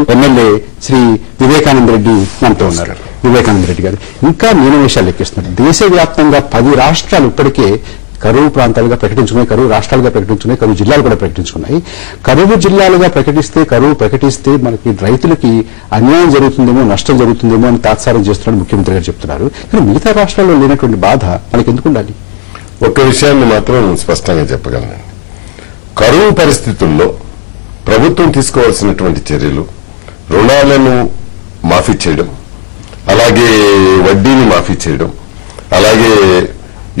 లేదు. ఎమ్మెల్యే శ్రీ వివేకానంద రెడ్డి మనతో ఉన్నారు. వివేకానంద రెడ్డి గారు ఇంకా నియమవేశాలు లెక్కిస్తున్నారు. దేశవ్యాప్తంగా 10 రాష్ట్రాలు ఇప్పటికే కరువు ప్రాంతాలుగా ప్రకటించుకున్నాయి, కరువు రాష్ట్రాలుగా ప్రకటించుకున్నాయి, కరువు జిల్లాలు కూడా ప్రకటించుకున్నాయి. కరువు జిల్లాలుగా కరువు ప్రకటిస్తే మనకి రైతులకి అన్యాయం జరుగుతుందేమో, నష్టం జరుగుతుందేమో అని తాత్సారం చేస్తున్నాడు ముఖ్యమంత్రి గారు చెప్తున్నారు. కానీ మిగతా రాష్ట్రాల్లో లేనటువంటి బాధ మనకి ఎందుకు ఉండాలి? ఒక్క విషయాన్ని మాత్రం స్పష్టంగా చెప్పగలను. కరువు పరిస్థితుల్లో ప్రభుత్వం తీసుకోవాల్సినటువంటి చర్యలు రుణాలను మాఫీ చేయడం, అలాగే వడ్డీని మాఫీ చేయడం, అలాగే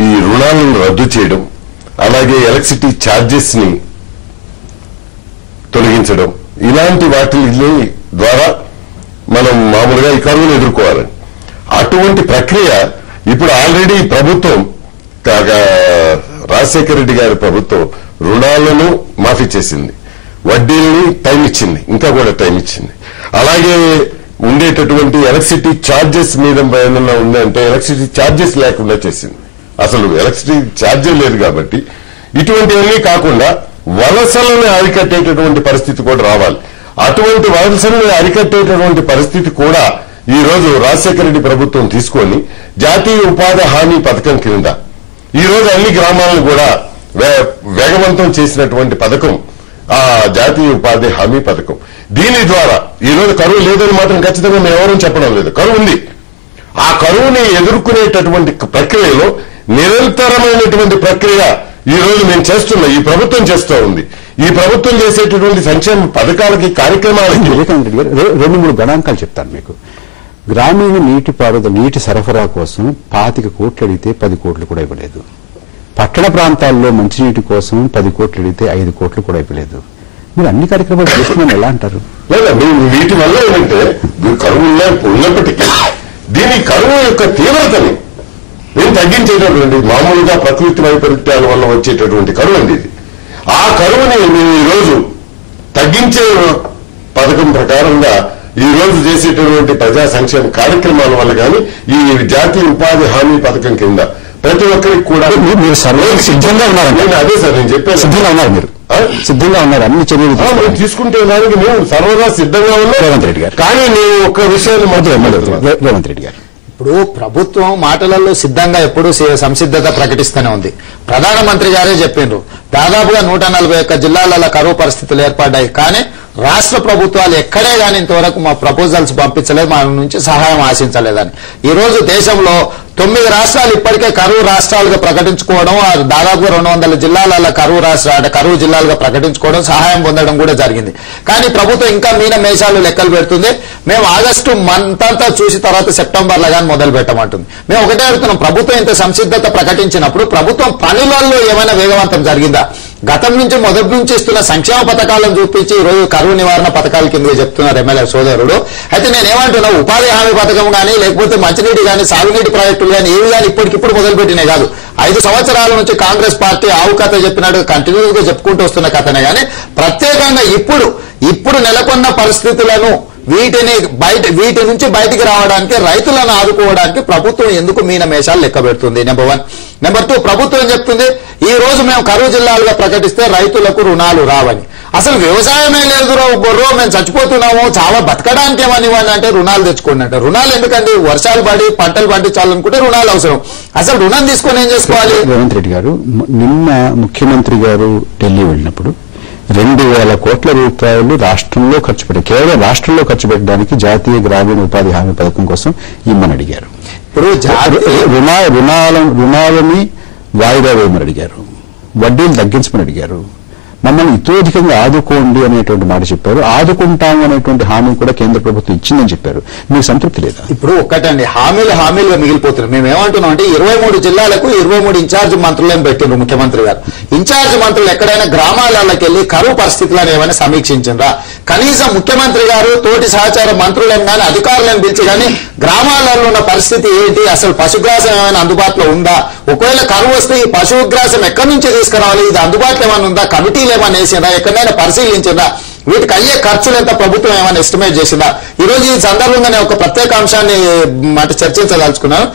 ఈ రుణాలను రద్దు చేయడం, అలాగే ఎలక్ట్రిసిటీ ఛార్జెస్ ని తొలగించడం, ఇలాంటి వాటి ద్వారా మనం మామూలుగా ఈ కరువును ఎదుర్కోవాలని అటువంటి ప్రక్రియ ఇప్పుడు ఆల్రెడీ ప్రభుత్వం రాజశేఖర రెడ్డి గారి ప్రభుత్వం రుణాలను మాఫీ చేసింది, వడ్డీల్ని టైం ఇచ్చింది, ఇంకా కూడా టైం ఇచ్చింది. అలాగే ఉండేటటువంటి ఎలక్ట్రిసిటీ ఛార్జెస్ మీద ఏమన్నా ఉందంటే ఎలక్ట్రిసిటీ ఛార్జెస్ లేకుండా చేసింది. అసలు ఎలక్ట్రిసిటీ ఛార్జెస్ లేదు కాబట్టి ఇటువంటివన్నీ కాకుండా వలసలను అరికట్టేటటువంటి పరిస్థితి కూడా రావాలి. అటువంటి వలసలను అరికట్టేటటువంటి పరిస్థితి కూడా ఈ రోజు రాజశేఖర రెడ్డి ప్రభుత్వం తీసుకొని జాతీయ ఉపాధి హామీ పథకం కింద ఈ రోజు అన్ని గ్రామాలను కూడా వేగవంతం చేసినటువంటి పథకం ఆ జాతీయ ఉపాధి హామీ పథకం. దీని ద్వారా ఈ రోజు కరువు లేదని మాత్రం ఖచ్చితంగా మేము ఎవరూ చెప్పడం లేదు, కరువు ఉంది. ఆ కరువుని ఎదుర్కొనేటటువంటి ప్రక్రియలో నిరంతరమైనటువంటి ప్రక్రియ ఈ రోజు మేము చేస్తున్నా, ఈ ప్రభుత్వం చేస్తూ ఉంది. ఈ ప్రభుత్వం చేసేటటువంటి సంక్షేమ పథకాలకి కార్యక్రమాలకి 2-3 గణాంకాలు చెప్తాను మీకు. గ్రామీణ నీటి సరఫరా కోసం 25 కోట్లు అడిగితే 10 కోట్లు కూడా ఇవ్వలేదు. పట్టణ ప్రాంతాల్లో మంచినీటి కోసం 10 కోట్లు అడిగితే 5 కోట్లు కూడా ఇవ్వలేదు. మీరు అన్ని కార్యక్రమాలు చేస్తున్నాను ఎలా అంటారు? లేదా వీటి వల్ల ఏంటంటే కరువు ఉన్నప్పటికీ దీని కరువు యొక్క తీవ్రతని మేము తగ్గించేటటువంటి మామూలుగా ప్రకృతి వైపరీత్యాల వల్ల వచ్చేటటువంటి కరువు అండి ఇది. ఆ కరువుని మేము ఈ రోజు తగ్గించే పథకం ప్రకారంగా ఈ రోజు చేసేటటువంటి ప్రజా సంక్షేమ కార్యక్రమాల వల్ల కానీ ఈ జాతీయ ఉపాధి హామీ పథకం కింద ప్రతి ఒక్కరికి కూడా మీరు సిద్ధంగా ఉన్నారు. అదే సార్ నేను చెప్పాను, సిద్ధంగా ఉన్నారు, మీరు సిద్ధంగా ఉన్నారు అన్ని చర్యలు మేము తీసుకుంటే దానికి మేము సర్వదా సిద్ధంగా ఉన్నాం. రేవంత్ రెడ్డి గారు కానీ నేను ఒక విషయాన్ని మాత్రం రేవంత్ రెడ్డి గారు ఇప్పుడు ప్రభుత్వం మాటలలో సిద్ధంగా ఎప్పుడూ సంసిద్ధత ప్రకటిస్తూనే ఉంది. ప్రధానమంత్రి గారే చెప్పిండ్రు దాదాపుగా 141 జిల్లాలలో కరువు పరిస్థితులు ఏర్పడ్డాయి. కానీ రాష్ట్ర ప్రభుత్వాలు ఎక్కడే కానీ ఇంతవరకు మా ప్రపోజల్స్ పంపించలేదు, మా నుంచి సహాయం ఆశించలేదని. ఈ రోజు దేశంలో 9 రాష్ట్రాలు ఇప్పటికే కరువు రాష్ట్రాలుగా ప్రకటించుకోవడం, దాదాపుగా 200 జిల్లాలలో కరువు జిల్లాలుగా ప్రకటించుకోవడం, సహాయం పొందడం కూడా జరిగింది. కానీ ప్రభుత్వం ఇంకా మీన మేషాలు లెక్కలు పెడుతుంది. మేము ఆగస్టు మంత్ అంతా చూసి తర్వాత సెప్టెంబర్లో కానీ మొదలు పెట్టమంటుంది. మేము ఒకటే అడుగుతున్నాం, ప్రభుత్వం ఇంత సంసిద్ధత ప్రకటించినప్పుడు ప్రభుత్వం పనులలో ఏమైనా వేగవంతం జరిగిందా? గతం నుంచి మొదటి నుంచి ఇస్తున్న సంక్షేమ పథకాలను చూపించి ఈ రోజు కరువు నివారణ పథకాల కింద చెప్తున్నారు ఎమ్మెల్యే సోదరుడు. అయితే నేనేమంటున్నా, ఉపాధి హామీ పథకం కానీ లేకపోతే మంచినీటి కానీ సాగునీటి ప్రాజెక్టులు కానీ ఏవి కానీ ఇప్పటికిప్పుడు మొదలుపెట్టినే కాదు. 5 సంవత్సరాల నుంచి కాంగ్రెస్ పార్టీ ఆవు కథ చెప్పినట్టు కంటిన్యూస్ గా చెప్పుకుంటూ వస్తున్న కథనే కానీ ప్రత్యేకంగా ఇప్పుడు నెలకొన్న పరిస్థితులను వీటి నుంచి బయటికి రావడానికి, రైతులను ఆదుకోవడానికి ప్రభుత్వం ఎందుకు మీన మేషాలు లెక్క పెడుతుంది? నెంబర్ 1. నెంబర్ 2, ప్రభుత్వం చెప్తుంది ఈ రోజు మేము కరువు జిల్లాలుగా ప్రకటిస్తే రైతులకు రుణాలు రావని. అసలు వ్యవసాయమే లేదు బొర్రో, మేము చచ్చిపోతున్నాము, చాలా బతకడానికి ఏమనివ్వండి అంటే రుణాలు తెచ్చుకోండి అంటే. రుణాలు ఎందుకండి? వర్షాలు పడి పంటలు పండించాలనుకుంటే రుణాలు అవసరం. అసలు రుణం తీసుకొని ఏం చేసుకోవాలి? రేవంత్ రెడ్డి గారు నిన్న ముఖ్యమంత్రి గారు ఢిల్లీ వెళ్ళినప్పుడు 2,000 కోట్ల రూపాయలు రాష్ట్రంలో ఖర్చు పెట్టి కేవలం రాష్ట్రంలో ఖర్చు పెట్టడానికి జాతీయ గ్రామీణ ఉపాధి హామీ పథకం కోసం ఇమ్మని అడిగారు. ఇప్పుడు రుణాలని వాయిదా వేయమని అడిగారు, వడ్డీలు తగ్గించమని అడిగారు, మమ్మల్ని ఇతోధికంగా ఆదుకోండి అనేటువంటి మాట చెప్పారు. ఆదుకుంటాము అనేటువంటి హామీ కూడా కేంద్ర ప్రభుత్వం ఇచ్చిందని చెప్పారు. మీకు సంతృప్తి లేదా? ఇప్పుడు ఒక్కటండి, హామీలుగా మిగిలిపోతున్నారు. మేము ఏమంటున్నాం అంటే 23 జిల్లాలకు 23 ఇన్ఛార్జ్ మంత్రులను పెట్టిండ్రు ముఖ్యమంత్రి గారు. ఇన్ఛార్జ్ మంత్రులు ఎక్కడైనా గ్రామాలకు వెళ్లి కరువు పరిస్థితులను ఏమైనా సమీక్షించిండ్రా? కనీసం ముఖ్యమంత్రి గారు తోటి సహచార మంత్రులను కానీ అధికారులను పిలిచి కానీ గ్రామాలలో ఉన్న పరిస్థితి ఏంటి, అసలు పశుగ్రాసం ఏమైనా అందుబాటులో ఉందా, ఒకవేళ కరువు వస్తే ఈ పశుగ్రాసం ఎక్కడి నుంచి తీసుకురావాలి, ఇది అందుబాటులో ఏమైనా ఉందా, కమిటీలు ఏమైనా వేసిందా, ఎక్కడైనా పరిశీలించిందా, వీటికి అయ్యే ఖర్చులు ఎంత ప్రభుత్వం ఏమైనా ఎస్టిమేట్ చేసిందా? ఈ రోజు ఈ సందర్భంగా నేను ఒక ప్రత్యేక అంశాన్ని చర్చించదలుచుకున్నాను.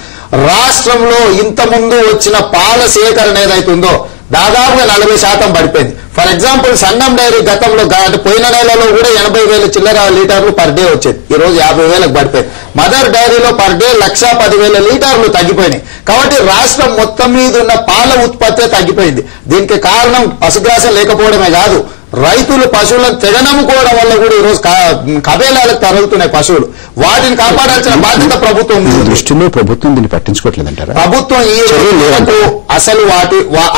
రాష్ట్రంలో ఇంత ముందు వచ్చిన పాల సేకరణ ఏదైతుందో దాదాపుగా 40% పడిపోయింది. ఫర్ ఎగ్జాంపుల్ సంగం డైరీ గతంలో పోయిన నెలలో కూడా 80,000 చిల్లర లీటర్లు పర్ డే వచ్చేది, ఈ రోజు 50,000కు పడిపోయింది. మదర్ డైరీలో పర్ డే 1,10,000 లీటర్లు తగ్గిపోయినాయి. కాబట్టి రాష్ట్రం మొత్తం మీద ఉన్న పాల ఉత్పత్తి తగ్గిపోయింది. దీనికి కారణం పశుగ్రాసం లేకపోవడమే కాదు, రైతులు పశువులను తెగనమ్ముకోవడం వల్ల కూడా ఈరోజు కబేలాలకు తరుగుతున్నాయి పశువులు. వాటిని కాపాడాల్సిన బాధ్యత ప్రభుత్వం దృష్టిలో ప్రభుత్వం దీన్ని పట్టించుకోవట్లేదంటారా? ప్రభుత్వం ఈ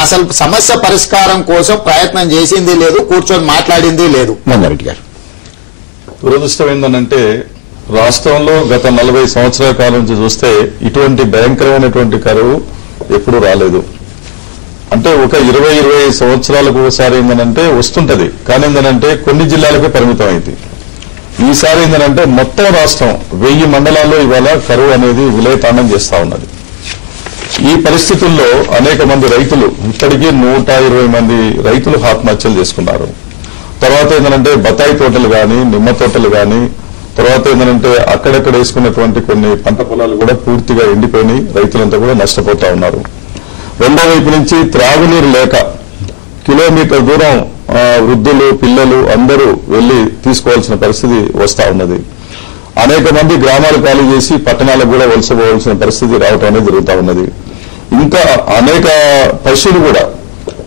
అసలు సమస్య పరిష్కారం కోసం ప్రయత్నం చేసింది లేదు, కూర్చొని మాట్లాడింది లేదు. రంగారెడ్డి గారు, దురదృష్టం ఏంటంటే రాష్ట్రంలో గత 40 సంవత్సరాల కాలం నుంచి చూస్తే ఇటువంటి భయంకరమైనటువంటి కరువు ఎప్పుడూ రాలేదు. అంటే ఒక 20-25 సంవత్సరాలకు ఒకసారి ఏంటంటే వస్తుంటది, కానీ ఏంటంటే కొన్ని జిల్లాలకే పరిమితం అయింది. ఈసారి ఏంటంటే మొత్తం రాష్ట్రం 1000 మండలాల్లో ఇవాళ కరువు అనేది విలయతాండం చేస్తా ఉన్నది. ఈ పరిస్థితుల్లో అనేక మంది రైతులు, ఇప్పటికీ 120 మంది రైతులు ఆత్మహత్యలు చేసుకున్నారు. తర్వాత ఏంటంటే బత్తాయి తోటలు కానీ, నిమ్మ తోటలు కానీ, తర్వాత ఏంటంటే అక్కడక్కడ వేసుకున్నటువంటి కొన్ని పంట పొలాలు కూడా పూర్తిగా ఎండిపోయి రైతులంతా కూడా నష్టపోతా ఉన్నారు. రెండో వైపు నుంచి త్రాగునీరు లేక కిలోమీటర్ దూరం వృద్ధులు, పిల్లలు అందరూ వెళ్లి తీసుకోవాల్సిన పరిస్థితి వస్తా ఉన్నది. అనేక మంది గ్రామాలు ఖాళీ చేసి పట్టణాలకు కూడా వలసపోవాల్సిన పరిస్థితి రావటం అనేది జరుగుతూ ఉన్నది. ఇంకా అనేక పశువులు కూడా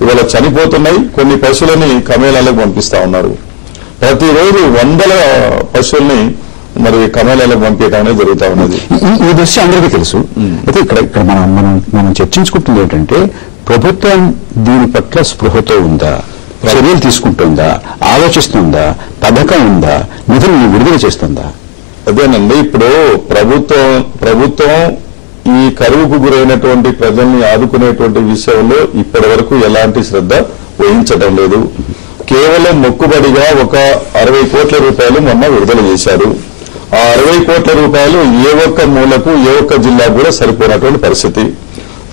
ఇవాళ చనిపోతున్నాయి. కొన్ని పశువులని కమేళాలకు పంపిస్తా ఉన్నారు. ప్రతిరోజు 100 పశువుల్ని మరి కమేళాలకు పంపించడం అనేది జరుగుతూ ఉన్నది. ఈ దృశ్యం అందరికీ తెలుసు. అయితే ఇక్కడ మనం చర్చించుకుంటుంది ఏంటంటే ప్రభుత్వం దీని పట్ల స్పృహతో ఉందా, చర్యలు తీసుకుంటుందా, ఆలోచిస్తుందా, పథకం ఉందా, నిధులను విడుదల చేస్తుందా? అదేనండి, ఇప్పుడు ప్రభుత్వం ఈ కరువుకు గురైనటువంటి ప్రజల్ని ఆదుకునేటువంటి విషయంలో ఇప్పటి వరకు ఎలాంటి శ్రద్ధ వహించడం లేదు. కేవలం మొక్కుబడిగా ఒక 60 కోట్ల రూపాయలు మొన్న విడుదల చేశారు. ఆ 60 కోట్ల రూపాయలు ఏ ఒక్క మూలకు, ఏ ఒక్క జిల్లాకు కూడా సరిపోయినటువంటి పరిస్థితి.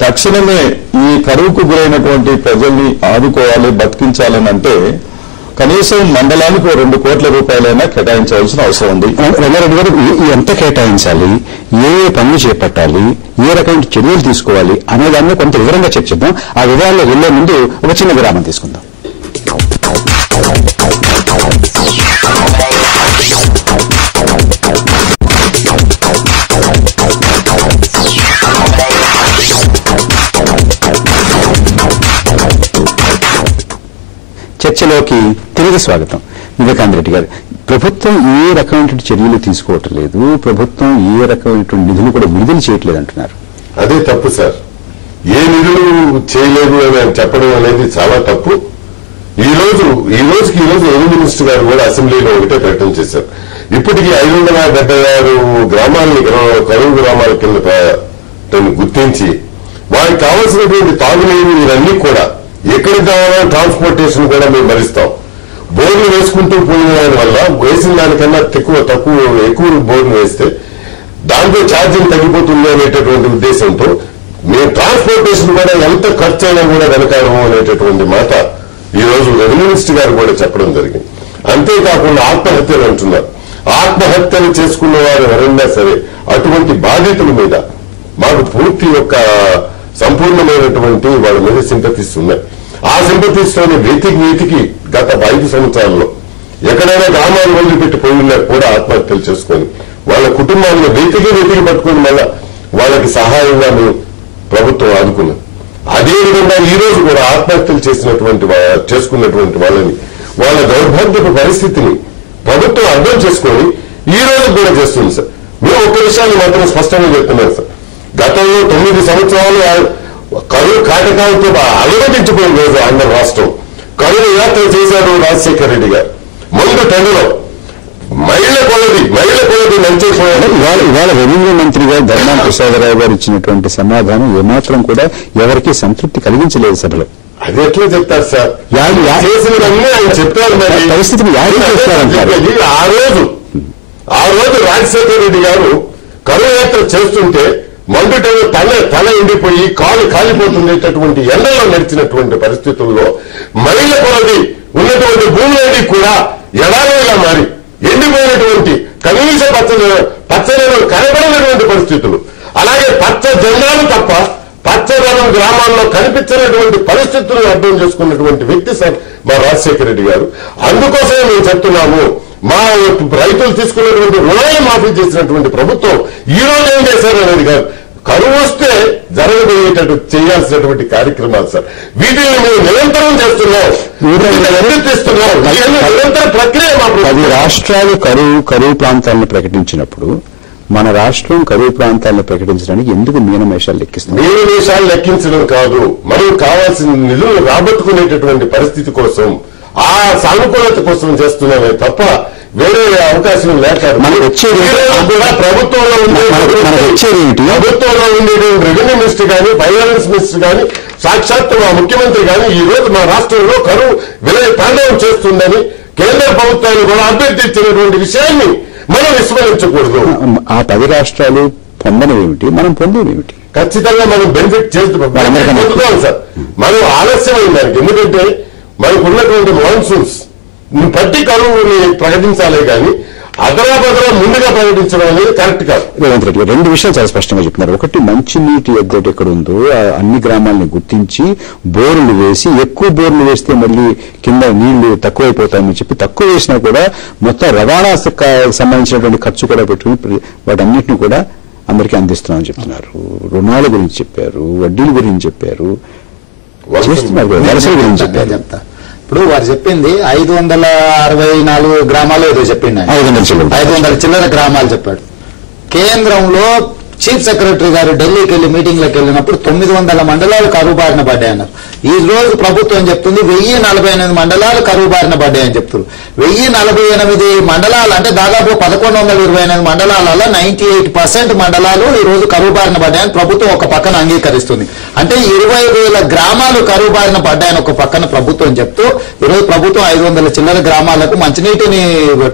తక్షణమే ఈ కరువుకు గురైనటువంటి ప్రజల్ని ఆదుకోవాలి, బతికించాలని అంటే కనీసం మండలానికి 2 కోట్ల రూపాయలైనా కేటాయించాల్సిన అవసరం ఉంది. రంగారెడ్డి గారు, ఎంత కేటాయించాలి, ఏ పనులు చేపట్టాలి, ఏ రకమైన చర్యలు తీసుకోవాలి అనే దాన్ని కొంత వివరంగా చర్చిద్దాం. ఆ వివరాల్లో వెళ్లే ముందు ఒక చిన్న విరామం తీసుకుందాం. చర్చలోకి తిరిగి స్వాగతం. వివేకానంద రెడ్డి గారు, ప్రభుత్వం ఏ రకమైన చర్యలు తీసుకోవటం లేదు, ప్రభుత్వం ఏ రకమైనటువంటి నిధులు కూడా విడుదల చేయట్లేదు అంటున్నారు. అదే తప్పు సార్. ఏ నిధులు చేయలేదు అని చెప్పడం అనేది చాలా తప్పు. ఈ రోజుకి రెవెన్యూ మినిస్టర్ గారు కూడా అసెంబ్లీలో ఒకటే ప్రకటన చేశారు. ఇప్పటికీ 576 గ్రామాలని కరువు గ్రామాల కింద గుర్తించి వారికి కావాల్సినటువంటి తాగునీరు ఇవన్నీ కూడా ఎక్కడికి కావాలో ట్రాన్స్పోర్టేషన్ కూడా మేము భరిస్తాం. బోర్లు వేసుకుంటూ పోయిన వల్ల వేసిన దానికన్నా ఎక్కువ బోర్లు వేస్తే దాంతో ఛార్జీలు తగ్గిపోతుంది అనేటటువంటి ఉద్దేశంతో మేము ట్రాన్స్పోర్టేషన్ కూడా ఎంత ఖర్చు అయినా కూడా వెనకాడము అనేటటువంటి మాట ఈ రోజు రెవెన్యూ మినిస్టర్ గారు కూడా చెప్పడం జరిగింది. అంతేకాకుండా ఆత్మహత్యలు అంటున్నారు. ఆత్మహత్యలు చేసుకున్న వారు ఎవరైనా సరే అటువంటి బాధితుల మీద మాకు పూర్తి సంపూర్ణమైనటువంటి వాళ్ళ మీద సింపతీస్ ఉన్నాయి. ఆ సింపతీస్తోనే వెతికి గత 5 సంవత్సరాల్లో ఎక్కడైనా గ్రామాలు వదిలిపెట్టి పోయినా కూడా ఆత్మహత్యలు చేసుకొని వాళ్ళ కుటుంబాలను వెతికి పట్టుకుని మళ్ళా వాళ్ళకి సహాయంగా మేము ప్రభుత్వం ఆదుకున్నాం. అదేవిధంగా ఈ రోజు కూడా ఆత్మహత్యలు చేసుకున్నటువంటి వాళ్ళని వాళ్ళ దౌర్భాగ్యపు పరిస్థితిని ప్రభుత్వం అర్థం చేసుకొని ఈ రోజు కూడా చేస్తుంది సార్. మేము ఒక్క విషయాన్ని మాత్రం స్పష్టంగా చెప్తున్నాం సార్. గతంలో 9 సంవత్సరాలు కరువు కాటకాలతో అలవటించిపోయిన రోజు ఆంధ్ర రాష్ట్రం కరువు యాత్ర చేశారు రాజశేఖర రెడ్డి గారు. ముందు టెండలో మైళ్ళ కొలది నంచేపోయారు. ఇవాళ రెవెన్యూ మంత్రిగా ధర్మాన ప్రసాదరావు గారు ఇచ్చినటువంటి సమాధానం ఏమాత్రం కూడా ఎవరికి సంతృప్తి కలిగించలేదు సభలో. అది ఎట్లా చెప్తారు సార్? చేసినవన్నీ ఆయన చెప్తారు. మరి పరిస్థితిని ఆ రోజు రాజశేఖర రెడ్డి గారు కరువు యాత్ర చేస్తుంటే మండుటలో తల ఎండిపోయి కాలు కాలిపోతుండేటటువంటి ఎండలో నడిచినటువంటి పరిస్థితుల్లో మైళ్ళ కొలది ఉన్నటువంటి భూములన్నీ కూడా ఎడారిగా మారి ఎండిపోయినటువంటి కనీస పచ్చదనం కనబడినటువంటి పరిస్థితులు, అలాగే పచ్చ జెండాలు తప్ప పచ్చదనం గ్రామాల్లో కనిపించినటువంటి పరిస్థితులను అర్థం చేసుకున్నటువంటి వ్యక్తి సార్ మా రాజశేఖర రెడ్డి గారు. అందుకోసమే మేము చెప్తున్నాము, మా రైతులు తీసుకున్నటువంటి రుణాలు మాఫీ చేసినటువంటి ప్రభుత్వం ఈ రోజు ఏం చేశారు అనేది కాదు, కరువు వస్తే జరగబోయేటట్టు చేయాల్సినటువంటి కార్యక్రమాలు సార్. వీటిని మేము నిరంతరం చేస్తున్నాం, నిర్వర్తిస్తున్నాం. నిరంతర ప్రక్రియ. 10 రాష్ట్రాలు కరువు ప్రాంతాలను ప్రకటించినప్పుడు మన రాష్ట్రం కరువు ప్రాంతాలను ప్రకటించడానికి ఎందుకు మీనమేషాలు లెక్కిస్తుంది? మీనమేషాలు లెక్కించడం కాదు, మనం కావాల్సిన నిధులు రాబట్టుకునేటటువంటి పరిస్థితి కోసం, ఆ సానుకూలత కోసం చేస్తున్నామే తప్ప వేరే అవకాశం లేక ప్రభుత్వంలో ఉండే రెవెన్యూ మినిస్టర్ కానీ, ఫైనాన్స్ మినిస్టర్ కానీ, సాక్షాత్తు మా ముఖ్యమంత్రి కానీ ఈ రోజు మా రాష్ట్రంలో కరువు విలయ తాండవం చేస్తుందని కేంద్ర ప్రభుత్వాన్ని కూడా అభ్యర్థించినటువంటి విషయాన్ని మనం విస్మరించకూడదు. ఆ 10 రాష్ట్రాలు పొందనేమిటి, మనం పొందేమేమిటి? ఖచ్చితంగా మనం బెనిఫిట్ పొందుతాం సార్. మనం ఆలస్యమైన దానికి, ఎందుకంటే మనకు ఉన్నటువంటి మాన్సూన్స్ బట్టి కరువుని ప్రకటించాలే కానీ అదరాబదరా ముందుగా ప్రకటించడం అనేది కరెక్ట్ కాదు. రేవంత్ రెడ్డి 2 విషయాలు చాలా స్పష్టంగా చెప్తున్నారు. ఒకటి, మంచినీటి ఎద్దడి ఎక్కడ ఉందో అన్ని గ్రామాలను గుర్తించి బోర్లు వేసి, ఎక్కువ బోర్లు వేస్తే మళ్ళీ కింద నీళ్లు తక్కువైపోతాయని చెప్పి తక్కువ వేసినా కూడా మొత్తం రవాణా సంబంధించినటువంటి ఖర్చు కూడా పెట్టుకుని వాటన్నిటిని కూడా అందరికీ అందిస్తున్నామని చెప్తున్నారు. రుణాల గురించి చెప్పారు, వడ్డీల గురించి చెప్పారు, వలసల గురించి చెప్పారు. ఇప్పుడు వారు చెప్పింది 564 గ్రామాలు ఏదో చెప్పింది, 500 చిల్లర గ్రామాలు చెప్పాడు. కేంద్రంలో చీఫ్ సెక్రటరీ గారు ఢిల్లీకి వెళ్లి మీటింగ్లకు వెళ్ళినప్పుడు 900 మండలాలు కరువు బారిన పడ్డాయన్నారు. ఈ రోజు ప్రభుత్వం చెప్తుంది 1048 మండలాలు కరువు బారిన పడ్డాయని చెప్తున్నారు. 1048 మండలాలు అంటే దాదాపు 1128 మండలాలలో 98% మండలాలు ఈ రోజు కరువు బారిన పడ్డాయని ప్రభుత్వం ఒక పక్కన అంగీకరిస్తుంది. అంటే 20,000 గ్రామాలు కరువు బారిన పడ్డాయని ఒక పక్కన ప్రభుత్వం చెప్తూ ఈరోజు ప్రభుత్వం 500 చిల్లర గ్రామాలకు మంచినీటిని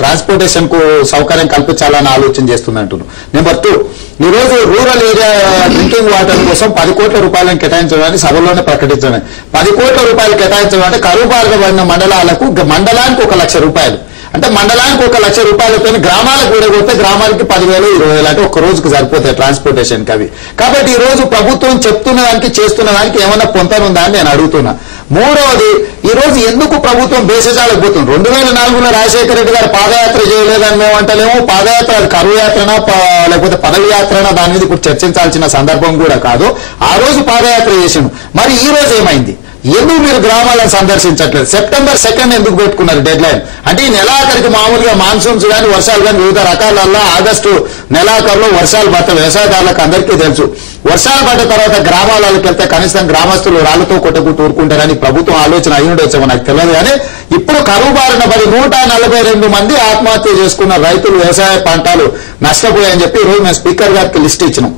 ట్రాన్స్పోర్టేషన్ కు సౌకర్యం కల్పించాలని ఆలోచన చేస్తుంది అంటున్నారు. నెంబర్ 2, ఈ రోజు రూరల్ ఏరియా డ్రింకింగ్ వాటర్ కోసం 10 కోట్ల రూపాయలను కేటాయించడానికి సభలోనే ప్రకటించడం. 10 కోట్ల రూపాయలు కేటాయించడం అంటే కరువు బారిన పడిన మండలాలకు మండలానికి 1 లక్ష రూపాయలు. అంటే మండలానికి 1 లక్ష రూపాయలతో గ్రామాలకు కూడా కొడితే గ్రామానికి 10,000, 20,000 అంటే ఒక్క రోజుకు సరిపోతాయి ట్రాన్స్పోర్టేషన్ కి అవి. కాబట్టి ఈ రోజు ప్రభుత్వం చెప్తున్న దానికి చేస్తున్న దానికి ఏమన్నా పొంతనుందా అని నేను అడుగుతున్నా. మూడవది, ఈ రోజు ఎందుకు ప్రభుత్వం బేసజాలకు పోతుంది? 2004లో రాజశేఖర రెడ్డి గారు పాదయాత్ర చేయలేదని మేము అంటలేము. పాదయాత్ర అది కరువు యాత్రనా లేకపోతే పదవి యాత్రనా దాని మీద ఇప్పుడు చర్చించాల్సిన సందర్భం కూడా కాదు. ఆ రోజు పాదయాత్ర చేసిండు. మరి ఈ రోజు ఏమైంది? ఎందుకు మీరు గ్రామాలను సందర్శించట్లేదు? సెప్టెంబర్ 2 ఎందుకు పెట్టుకున్నారు డెడ్ లైన్? అంటే ఈ నెలాఖరికి మామూలుగా మాన్సూన్స్ కానీ వర్షాలు కానీ వివిధ రకాలల్లో ఆగస్టు నెలాఖరులో వర్షాలు పడతాయి. వ్యవసాయదారులకు అందరికీ తెలుసు. వర్షాలు పడ్డ తర్వాత గ్రామాలకు వెళ్తే కనీసం గ్రామస్తులు రాళ్లతో కొట్టుకుంటూ ఊరుకుంటారని ప్రభుత్వం ఆలోచన అయి ఉండొచ్చేమో నాకు తెలియదు. కానీ ఇప్పుడు కరువు బారిన పడి 142 మంది ఆత్మహత్య చేసుకున్న రైతులు వ్యవసాయ పంటలు నష్టపోయాయని చెప్పి ఈ రోజు మేము స్పీకర్ గారికి లిస్ట్ ఇచ్చినాం.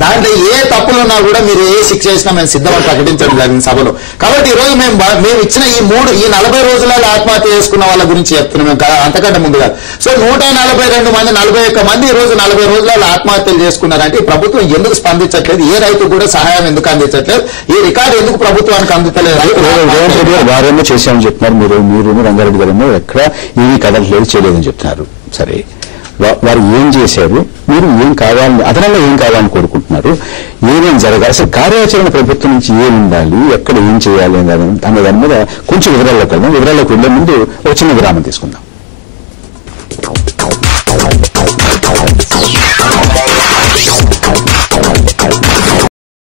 దాంట్లో ఏ తప్పులున్నా కూడా మీరు ఏ శిక్ష చేసినా మేము సిద్ధమని ప్రకటించడం జరిగింది సభలో. కాబట్టి ఈ రోజు మేము ఇచ్చిన ఈ 40 రోజులలో ఆత్మహత్య చేసుకున్న వాళ్ళ గురించి చెప్తున్నాం మేము, అంతకంటే ముందుగా. సో 142 మంది, 41 మంది ఈ రోజు 40 రోజులలో ఆత్మహత్యలు చేసుకున్నారంటే ఈ ప్రభుత్వం ఎందుకు స్పందించట్లేదు? ఏ రైతు కూడా సహాయం ఎందుకు అందించట్లేదు? ఈ రికార్డు ఎందుకు ప్రభుత్వానికి అందుతలేదు? రేవంత్ రెడ్డి గారు వారేమో చేశామని చెప్తున్నారు, మీరు రంగారెడ్డి గారేమో ఎక్కడ ఏమీ కదలలేదు, చేయలేదని చెప్తున్నారు. సరే, వారు ఏం చేశారు, మీరు ఏం కావాలని అదనంగా ఏం కావాలని కోరుకుంటున్నారు, ఏమేం జరగాలి, అసలు కార్యాచరణ ప్రభుత్వం నుంచి ఏం ఉండాలి, ఎక్కడ ఏం చేయాలి అనే దాని మీద కొంచెం వివరాల్లోకి వెళ్దాం. వివరాల్లోకి వెళ్లే ముందు ఒక చిన్న విరామం తీసుకుందాం.